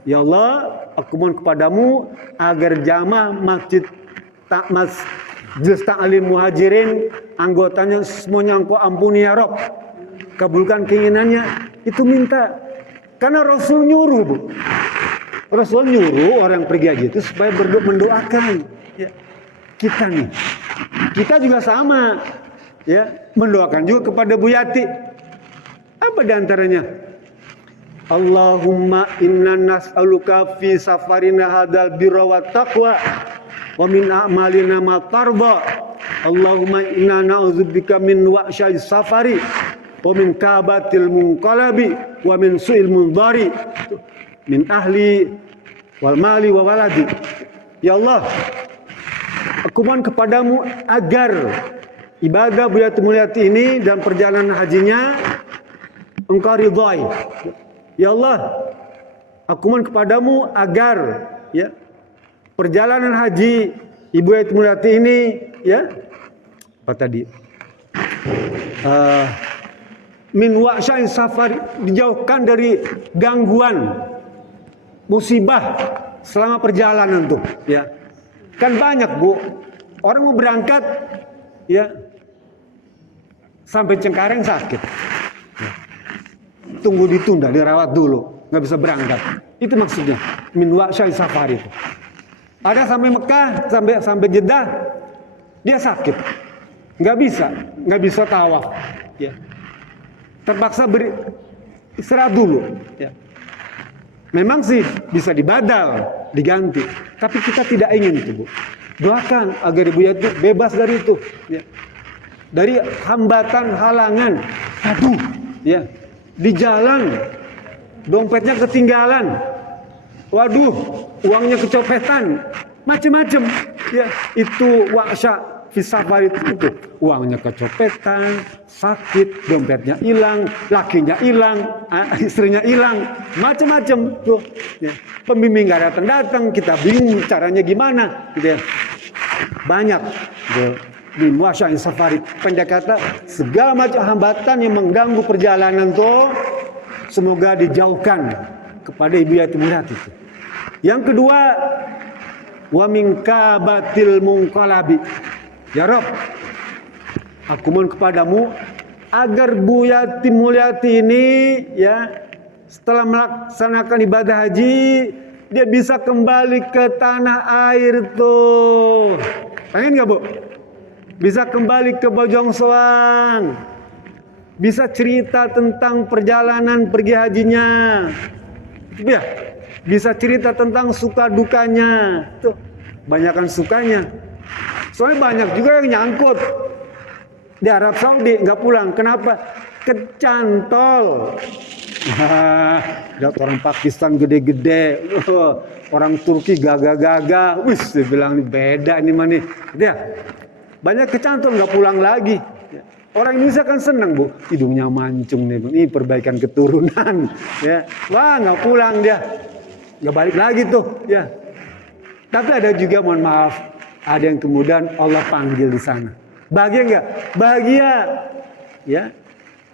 Ya Allah, aku mohon kepadamu agar jamaah Masjid Ta'lim Muhajirin anggotanya semuanya Engkau ampuni ya Rob. Kabulkan keinginannya. Itu minta. Karena Rasul nyuruh Bu. Rasul nyuruh orang pergi haji itu supaya mendoakan. Ya. Kita nih. Kita juga sama. Ya, mendoakan juga kepada Bu Yati. Apa diantaranya? Allahumma inna nas'aluka fi safarina hadal birra wa taqwa wa min a'malina ma tarda. Allahumma inna na'udzubika min wa'syai safari wa min kabatil munqalabi wa min su'il mundari min ahli wal mali wa waladi. Ya Allah, aku mohon kepadamu agar ibadah Bu Yati Mulyati ini dan perjalanan hajinya Engkau ridhai. Ya Allah, aku mohon kepadamu agar ya perjalanan haji Ibu Yati Mulyati ini ya apa tadi? Min wa'syai safar, dijauhkan dari gangguan musibah selama perjalanan tuh ya. Kan banyak Bu, orang mau berangkat ya sampai Cengkareng sakit. Tunggu ditunda, dirawat dulu, nggak bisa berangkat. Itu maksudnya min wa'syai safar itu. Ada sampai Mekah, sampai Jeddah, dia sakit, nggak bisa tawaf. Ya. Terpaksa istirahat dulu. Ya. Memang sih bisa dibadal, diganti, tapi kita tidak ingin itu Bu. Doakan agar Ibu Yati bebas dari itu. Ya. Dari hambatan, halangan. Aduh, ya. Di jalan dompetnya ketinggalan, waduh uangnya kecopetan, macem-macem ya. Itu wa'sya fisafar itu uangnya kecopetan, sakit, dompetnya hilang, lakinya hilang, istrinya hilang, macem-macem tuh ya. Pembimbing gak datang, kita bingung caranya gimana gitu ya. Banyak di wa'sya safari, pendek kata segala macam hambatan yang mengganggu perjalanan tuh semoga dijauhkan kepada Ibu Yati Mulyati itu. Yang kedua, wa min kabatil munqalabi. Ya Rob, aku mohon kepadamu agar Bu Yati Mulyati ini ya setelah melaksanakan ibadah haji dia bisa kembali ke tanah air tuh. Pengen gak Bu? Bisa kembali ke Bojong Soang, bisa cerita tentang perjalanan pergi hajinya, ya, bisa cerita tentang suka dukanya, tuh, banyakan sukanya. Soalnya banyak juga yang nyangkut di Arab Saudi nggak pulang, kenapa? Kecantol. Lihat orang Pakistan gede-gede, orang Turki gagah-gagah, wis, dia bilang beda ini mana, dia. Banyak kecantol nggak pulang lagi. Orang Indonesia kan senang Bu, hidungnya mancung nih, ini perbaikan keturunan. Ya, wah nggak pulang dia, nggak balik lagi tuh. Ya, tapi ada juga mohon maaf, ada yang kemudian Allah panggil di sana. Bahagia nggak? Bahagia. Ya,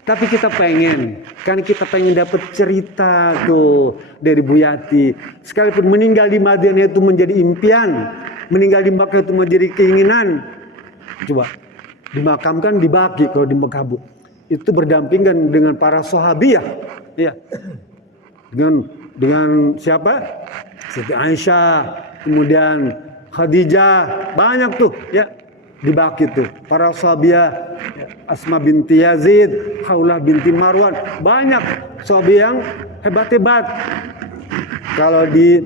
tapi kita pengen, kan kita pengen dapat cerita tuh dari Bu Yati. Sekalipun meninggal di Madinah itu menjadi impian, meninggal di Makkah itu menjadi keinginan. Coba dimakamkan di Baqi kalau di Mekah Bu. Itu berdampingan dengan para sahabiyah, ya. Dengan siapa? Siti Aisyah, kemudian Khadijah, banyak tuh ya di Baqi tuh. Para sahabiyah, Asma binti Yazid, Khawlah binti Marwan, banyak sahabiyah yang hebat-hebat. Kalau di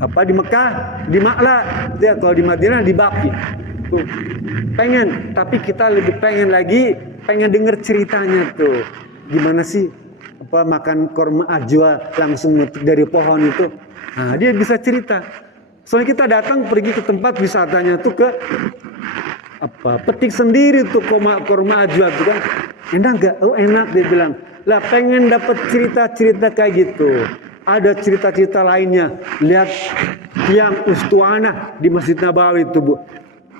di Mekah di Ma'la, ya, kalau di Madinah di Baqi. Tuh. Pengen, tapi kita lebih pengen denger ceritanya tuh. Gimana sih makan korma ajwa langsung dari pohon itu. Nah, dia bisa cerita. Soalnya kita datang pergi ke tempat wisatanya tuh ke petik sendiri tuh korma ajwa tuh kan. Enak gak? Oh enak, dia bilang. Lah pengen dapat cerita-cerita kayak gitu. Ada cerita-cerita lainnya. Lihat tiang Ustuanah di Masjid Nabawi itu, Bu.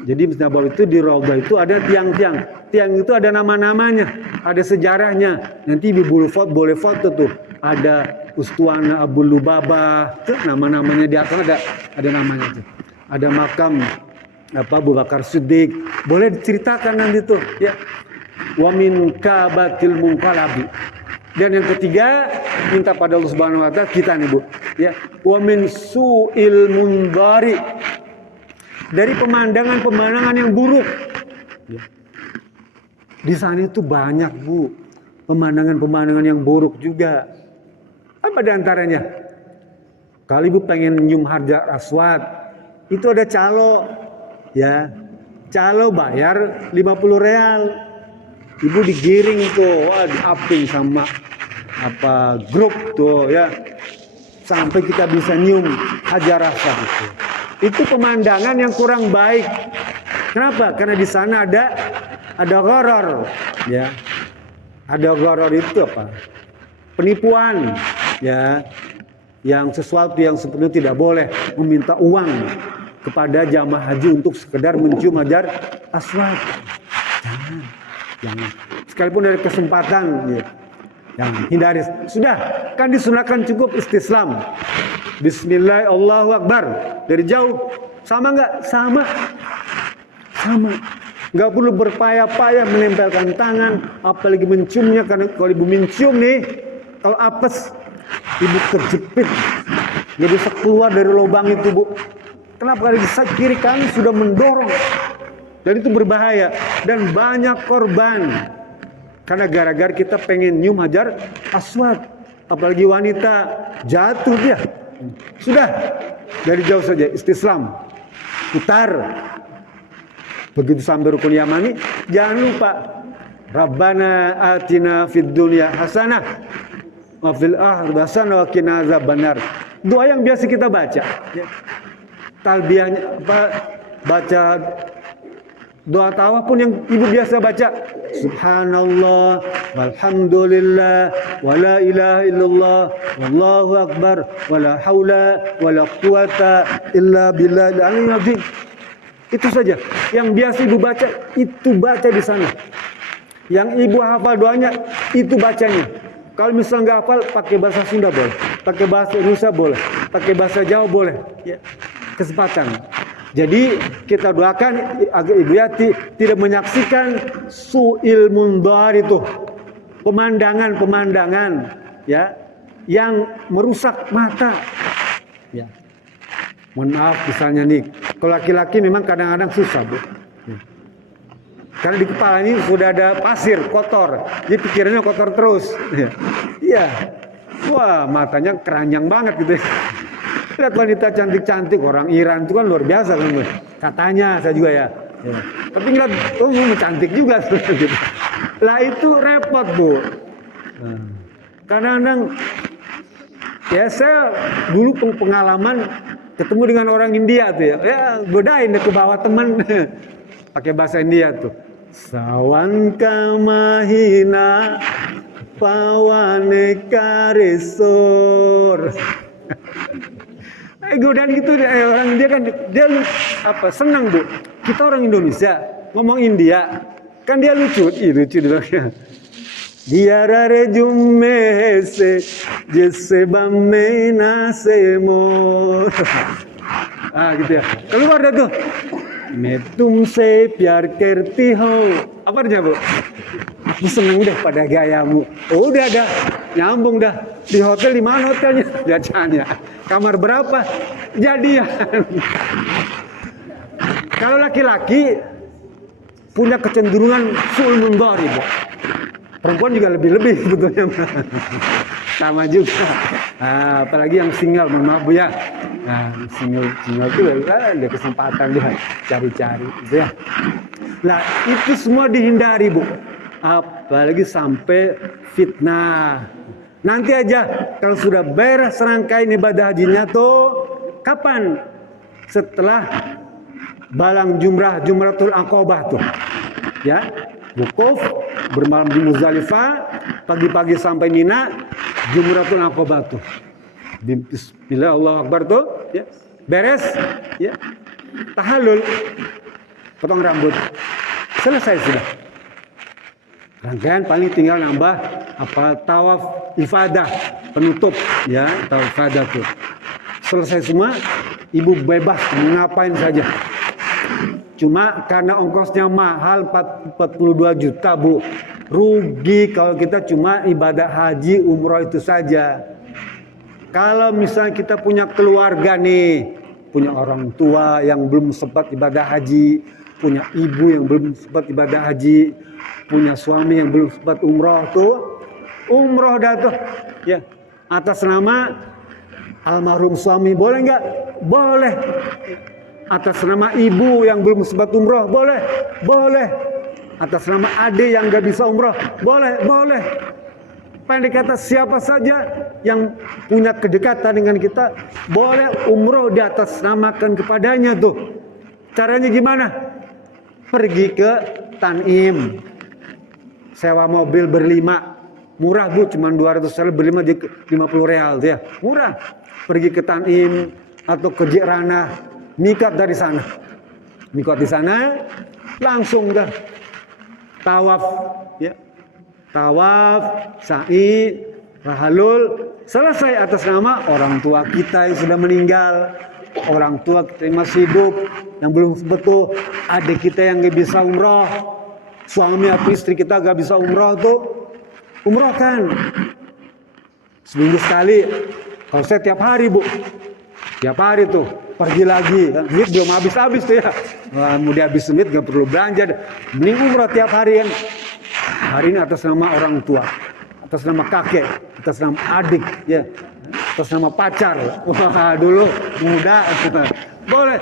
Jadi Masjid Nabawi itu di Raudhah itu ada tiang-tiang. Tiang itu ada nama-namanya, ada sejarahnya. Nanti Ibu boleh foto tuh. Ada Ustuana Abu Lubabah, tuh nama-namanya di atas ada namanya tuh. Ada makam Abu Bakar Siddiq. Boleh diceritakan nanti tuh, ya. Wa min kabatil munqalabi. Dan yang ketiga, minta pada Allah Subhanahu wa taala kita nih, Bu, ya. Wa min su'il mundari. Dari pemandangan yang buruk. Ya. Di sana itu banyak, Bu, pemandangan yang buruk juga. Apa di antaranya? Kalau Ibu pengen nyium Hajar Aswad, itu ada calo, ya. Calo bayar 50 real. Ibu digiring tuh, diaping sama grup tuh, ya. Sampai kita bisa nyium Hajar Aswad itu. Itu pemandangan yang kurang baik. Kenapa? Karena di sana ada gharar, ya. Ada gharar itu apa? Penipuan, ya. Yang sesuatu yang sepenuhnya tidak boleh meminta uang kepada jamaah haji untuk sekedar mencium Hajar Aswad. Jangan. Sekalipun dari kesempatan, ya. Yang hindari. Sudah, kan disunahkan cukup istislam. Bismillah, Allahu Akbar. Dari jauh. Sama nggak? Sama. Nggak perlu berpayah-payah menempelkan tangan, apalagi menciumnya. Karena kalau Ibu mencium nih, kalau apes, Ibu kejepit. Nggak bisa keluar dari lubang itu, Bu. Kenapa? Karena di kiri kanan sudah mendorong. Dan itu berbahaya. Dan banyak korban. Karena gara-gara kita pengen nyium Hajar Aswad. Apalagi wanita, jatuh dia. Sudah, dari jauh saja istislam, putar. Begitu sampai rukun yamani, jangan lupa Rabbana atina fid dunya hasanah wa fil akhirati hasanah wa qina adzabannar. Doa yang biasa kita baca, ya. Talbiyahnya baca doa tawaf pun yang Ibu biasa baca, subhanallah walhamdulillah wala ilaha illallah wallahu akbar wala haula wala quwata illa billahil aliyyil azim. Itu saja yang biasa Ibu baca, itu baca di sana. Yang Ibu hafal doanya, itu bacanya. Kalau misalnya nggak hafal, pakai bahasa Sunda boleh, pakai bahasa Indonesia boleh, pakai bahasa Jawa boleh, ya. Kesempatan. Jadi kita doakan agar Ibu Yati tidak menyaksikan su'il mundar itu, pemandangan, ya, yang merusak mata, ya. Mohon maaf misalnya nih, kalau laki-laki memang kadang-kadang susah, Bu, ya. Karena di kepala ini sudah ada pasir kotor, jadi pikirannya kotor terus, ya. Iya, wah matanya keranjang banget gitu. Lihat wanita cantik-cantik orang Iran itu kan luar biasa kan, Bu. Katanya saya juga ya. Tapi ngeliat, cantik juga gitu. Lah itu repot, Bu. Kadang-kadang ya saya dulu pengalaman ketemu dengan orang India tuh, ya godain ke bawah teman pakai bahasa India tuh. Sawan kamahina pawane karesor. Godaan gitu orang dia kan dia senang, Bu. Kita orang Indonesia ngomong India kan dia lucu dia. Dia rare jumme se jesse bamena semo. Gitu ya. Keluar dah tuh. Metum se pyar kerti ho. Apa artinya, Bu? Aku seneng deh pada gayamu. Oh, udah ada nyambung dah. Di hotel, di mana hotelnya? Dia tanya. Kamar berapa? Jadian. Kalau laki-laki punya kecenderungan su'ul mundhari, Bu. Perempuan juga lebih-lebih sebetulnya. sama juga. Nah, apalagi yang single, mohon maaf Bu ya. Nah, single itu ada kesempatan dia cari-cari gitu ya. Nah, itu semua dihindari Bu. Apalagi sampai fitnah. Nanti aja kalau sudah beres rangkaian ibadah hajinya tuh kapan? Setelah balang Jumratul Aqabah tuh. Ya, wukuf, bermalam di Muzdalifah, pagi-pagi sampai Mina, Jumratul Aqabah tuh. Bismillah, Allahu Akbar tuh, ya. Beres, ya. Tahallul, potong rambut. Selesai sudah. Rangkaian paling tinggal nambah tawaf ifadah, penutup, ya, tawaf ifadah tuh. Selesai semua, ibu bebas ngapain saja. Cuma karena ongkosnya mahal 42 juta Bu, rugi kalau kita cuma ibadah haji umroh itu saja. Kalau misalnya kita punya keluarga nih, punya orang tua yang belum sempat ibadah haji, punya ibu yang belum sempat ibadah haji, punya suami yang belum sempat umroh tuh, umroh dah tuh, ya, atas nama almarhum suami boleh nggak? Boleh. Atas nama ibu yang belum sempat umroh, boleh, boleh. Atas nama adik yang nggak bisa umroh, boleh, boleh. Pendek kata siapa saja yang punya kedekatan dengan kita, boleh umroh di atas namakan kepadanya tuh. Caranya gimana? Pergi ke Tanim, sewa mobil berlima, murah Bu, cuma 200 rial berlima, 50 real ya, murah. Pergi ke Tanim atau ke Ji'ranah, miqat dari sana, miqat di sana, langsung dah tawaf, ya, tawaf, sa'i, tahallul, selesai atas nama orang tua kita yang sudah meninggal, orang tua kita yang masih hidup, yang belum betul, adik kita yang nggak bisa umroh, suami atau istri kita nggak bisa umroh tuh, umrohkan seminggu sekali. Kalau saya tiap hari Bu, tiap hari tuh pergi lagi, duit belum habis-habis tuh ya. Mau dihabis duit gak perlu belanja, mending umroh tiap hari kan. Hari ini atas nama orang tua, atas nama kakek, atas nama adik, ya, atas nama pacar. Wah dulu muda, boleh,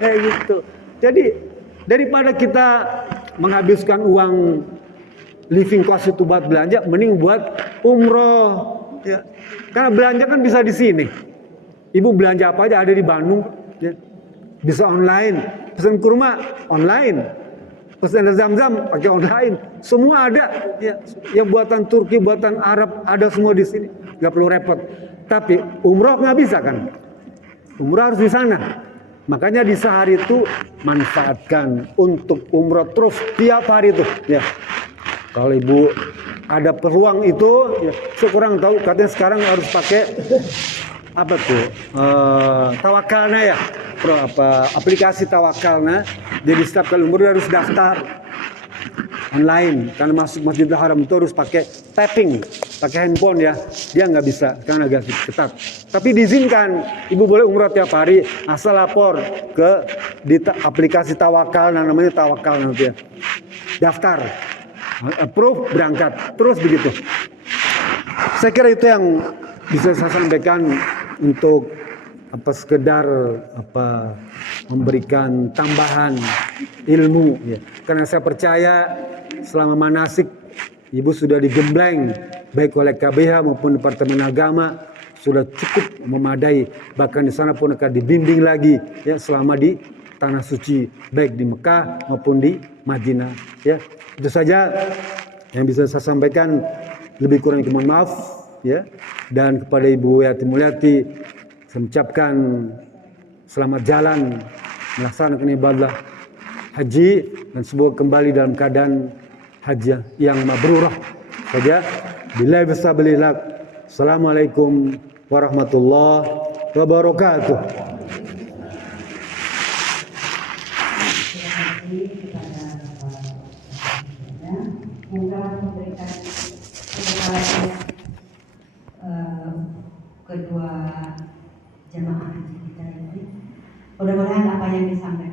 kayak gitu. Jadi daripada kita menghabiskan uang living cost itu buat belanja, mending buat umroh, ya. Karena belanja kan bisa di sini. Ibu belanja apa aja ada di Bandung, ya. Bisa online, pesan kurma online, pesan zam-zam pakai online, semua ada, ya. Yang buatan Turki, buatan Arab ada semua di sini, nggak perlu repot. Tapi umroh nggak bisa kan? Umroh harus di sana. Makanya di sehari itu manfaatkan untuk umroh terus tiap hari itu, ya. Kalau ibu ada peluang itu, ya, saya kurang tahu, katanya sekarang harus pakai apa tuh, tawakalna ya, aplikasi tawakalna. Jadi setiap kali umroh harus daftar online, karena masuk Masjidil Haram itu harus pakai tapping, pakai handphone ya, dia nggak bisa, karena agak ketat. Tapi diizinkan, ibu boleh umroh tiap hari, asal lapor ke di aplikasi tawakalna, namanya tawakalna nanti ya, daftar, approve, berangkat, terus begitu. Saya kira itu yang bisa saya sampaikan untuk sekedar memberikan tambahan ilmu, ya. Karena saya percaya selama manasik ibu sudah digembleng baik oleh KBH maupun Departemen Agama, sudah cukup memadai, bahkan di sana pun akan dibimbing lagi, ya, selama di tanah suci baik di Mekah maupun di Madinah, ya. Itu saja yang bisa saya sampaikan, lebih kurang mohon maaf, ya. Dan kepada Ibu Yati Mulyati saya mengucapkan selamat jalan melaksanakan ibadah haji dan semoga kembali dalam keadaan haji yang mabrurah saja. Billahi bisabilillah. Assalamualaikum warahmatullahi wabarakatuh. Kedua jemaah haji kita ini, mudah-mudahan apa yang disampaikan